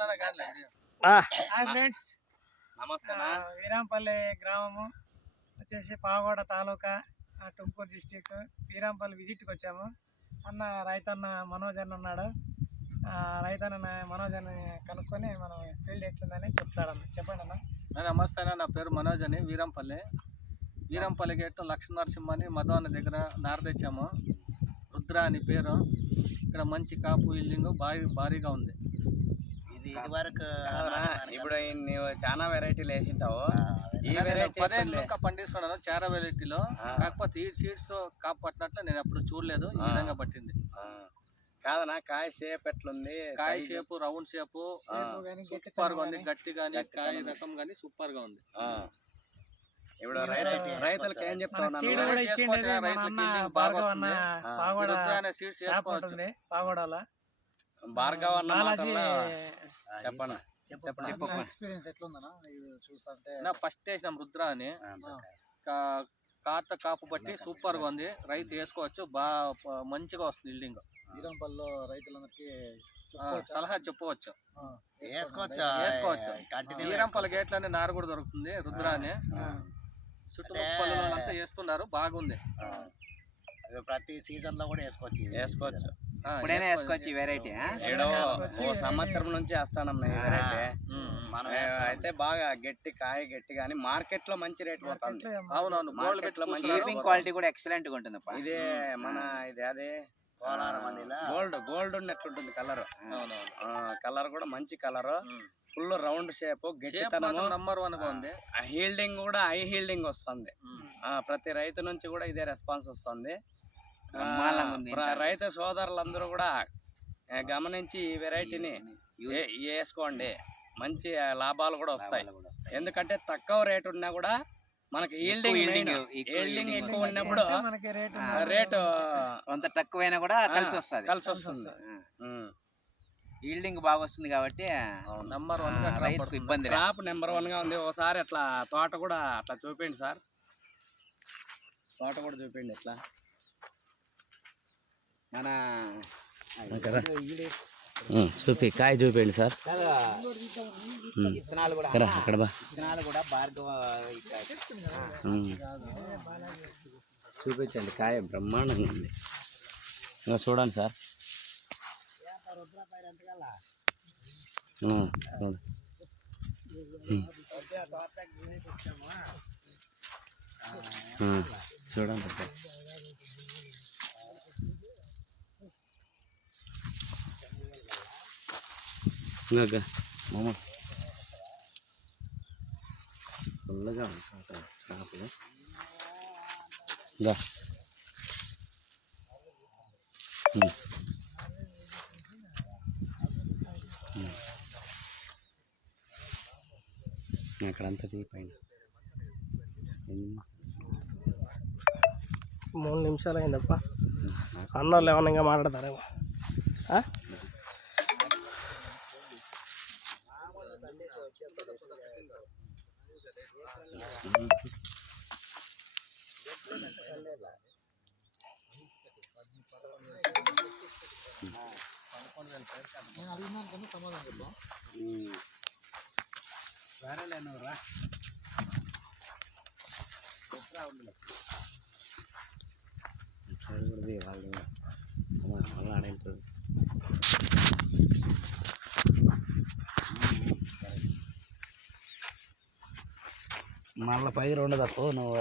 Hi friends, నమస్తే. వీరాంపల్లి గ్రామము వచ్చేసి పావగూడ తాలూకా, టుమ్కూరు డిస్టిక్. వీరాంపల్లి విజిట్కి వచ్చాము. అన్న రైతన్న మనోజ్ అన్న ఉన్నాడు. రైతన్న మనోజ్ అని కనుక్కొని మనం ఫీల్డ్ ఎట్లుందని చెప్తాడన్న. చెప్పండి అన్న. నమస్తే అన్న, నా పేరు మనోజ్ అని. వీరంపల్లి గేట్ లక్ష్మీ నరసింహ అని మధు దగ్గర నార తెచ్చాము. రుద్ర అని పేరు. ఇక్కడ మంచి కాపు ఇల్లింగ్ భారీగా ఉంది. ఇది వరకు ఇప్పుడు నువ్వు చాలా వెరైటీలు వేసింటావు. ఈ వెరైటీ 10 పండిస్తున్నాను చాలా వెరైటీలో. కాకపోతే ఈ సీడ్స్ కాపు పట్టినట్లు నేను ఎప్పుడు చూడలేదు. ఈ విధంగా పట్టింది కాదనా. కాయ షేప్ ఎట్లుంది? కాయ షేప్ రౌండ్ షేప్ సూపర్ గా ఉంది. గట్టి గానీ కాయ రకం గానీ సూపర్ గా ఉంది. ఇప్పుడు రైతులకు ఏం చెప్తాను, భార్గవ ఫస్ట్ వేసినాం రుద్ర అని. కాత కాపు బట్టి సూపర్ గా ఉంది. రైతు వేసుకోవచ్చు, బాగా మంచిగా వస్తుంది ఇల్లింగ్. వీరంపల్లిలో రైతులందరికీ సలహా చెప్పవచ్చు. వేసుకోవచ్చు. వీరంపల్లి గేట్లనే నారు కూడా దొరుకుతుంది. రుద్ర అని చుట్టుపక్కల అంతా వేస్తున్నారు. బాగుంది. ప్రతి సీజన్ లో కూడా వేసుకోవచ్చు. ఇప్పుడైనా వేసుకోవచ్చు. వెరైటీ సంవత్సరం నుంచి వేస్తానమ్మా ఈ వెరైటీ. అయితే బాగా గట్టి కాయ గట్టి గానీ మార్కెట్ లో మంచి రేట్ పోతుంది. అవునవును, మార్కెట్ లో కీపింగ్ క్వాలిటీ కూడా ఎక్సలెంట్ గా ఉంటుంది. ఇదే మన ఇది అదే గోల్డ్ ఉన్నట్లుంటుంది కలర్. కలర్ కూడా మంచి కలర్, ఫుల్ రౌండ్ షేప్, గట్టితనము నంబర్ 1 గా ఉంది. హీల్డింగ్ కూడా హై హీల్డింగ్ వస్తుంది. ప్రతి రైతు నుంచి కూడా ఇదే రెస్పాన్స్ వస్తుంది. రైతు సోదరులందరూ కూడా గమనించి ఈ వెరైటీని వేసుకోండి. మంచి లాభాలు కూడా వస్తాయి. ఎందుకంటే తక్కువ రేటు ఉన్నా కూడా మనకి హీల్డింగ్ ఎక్కువ ఉన్నప్పుడు రేటు కొంత తక్కువైనా కూడా కలిసి వస్తుంది. హీల్డింగ్ బాగా వస్తుంది కాబట్టి నెంబర్ 1 గా రైతుకు ఇబ్బంది. క్రాప్ నెంబర్ 1 గా ఉంది. ఒకసారి అట్లా తోట కూడా అట్లా చూపించండి సార్. తోట కూడా చూపించండి ఎట్లా మన చూపి కాయ చూపించండి సార్. విత్తనాలు కూడా భార్గవ చూపించండి. కాయ బ్రహ్మాండంగా ఉంది. ఇంకా చూడండి సార్. చూడండి మామ ఫుల్గా అక్కడంతా పైన 3 నిమిషాలు అయిందప్ప. అన్నోళ్ళు ఏమన్నా ఇంకా మాట్లాడతారేమో. మళ్ళీ పై 2 తప్పు నువ్వు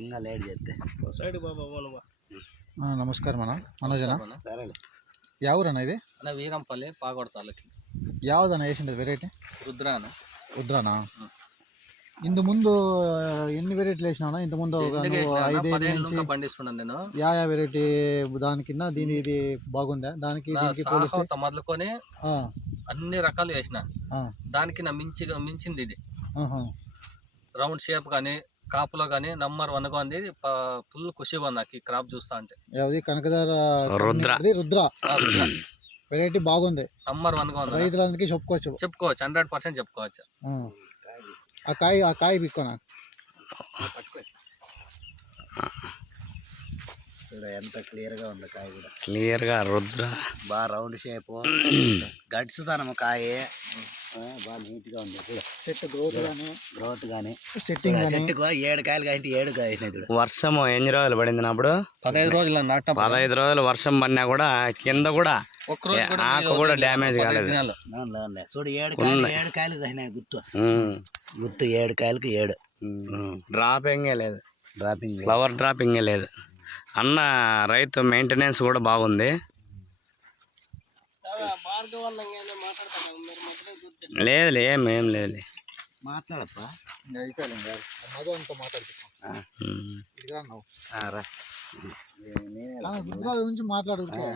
ఇంకా లేట్ చేస్తే సైడ్ బాబా. నమస్కారం అన్న, మనోజనా? ಯಾವ ಊರಣ್ಣ ఇది? వీరంపల్లి పాగోడ తాలూకి. ಯಾವ್ದಣ್ಣ వేసింది వెరైటీ? రుద్రానా. ఇంత ముందు ఎన్ని వెరైటీలు వేసినా? ఇంత ముందు 5 నుంచి పండిస్తున్నాను నేను. యా వెరైటీ దాని కింద ఇది బాగుందా? దానికి మొదలుకొని అన్ని రకాలు వేసిన. దానికి నా మించింది ఇది. రౌండ్ షేప్ కానీ కాపులో కానీ నంబర్ 1 గా ఉంది. ఫుల్ ఖుషిగా ఉంది నాకు ఈ క్రాప్ చూస్తా అంటే. కనకదార రుద్ర వెరైటీ బాగుంది. నంబర్ 1 గా ఉంది. రైతులందరికీ చెప్పుకోవచ్చు 100% చెప్పుకోవచ్చు. ఆ కాయ పిక్కోనా చూడ ఎంత క్లియర్ గా ఉంది. కాయ కూడా క్లియర్ గా రుద్ర బాగా రౌండ్ షేప్, గడ్స్ తనము కాయ బాగా నీట్గా ఉంది చూడు. చెట్టు గ్రోత్ కానీ గ్రోత్ కానీ సెట్టింగ్ కానీ చెట్టుకు 7 కాయలు కాయంటే 7 కాయలు చూడు. వర్షం ఎన్ని రోజులు పడింది అప్పుడు? 15 రోజులు నాట 15 రోజులు వర్షం పడినా కూడా కింద కూడా ఆకు కూడా డ్యామేజ్ కాలేదు. అవునులే చూడు 7 కాయలు కాయినాయి గుత్తు. గుత్తు 7 కాయలకు 7. డ్రాపింగే లేదు, డ్రాపింగ్ ఫ్లవర్ డ్రాపింగే లేదు. అన్న రైతు మెయింటెనెన్స్ కూడా బాగుంది. లేదు ఏం లేదు. మాట్లాడప్పా. అయిపోయాలి ఇంకా మధుతో మాట్లాడుతున్నాం. ఉమ్. ఇదిగా నువ్వు రా. గుజరాత్ గురించి మాట్లాడుకో.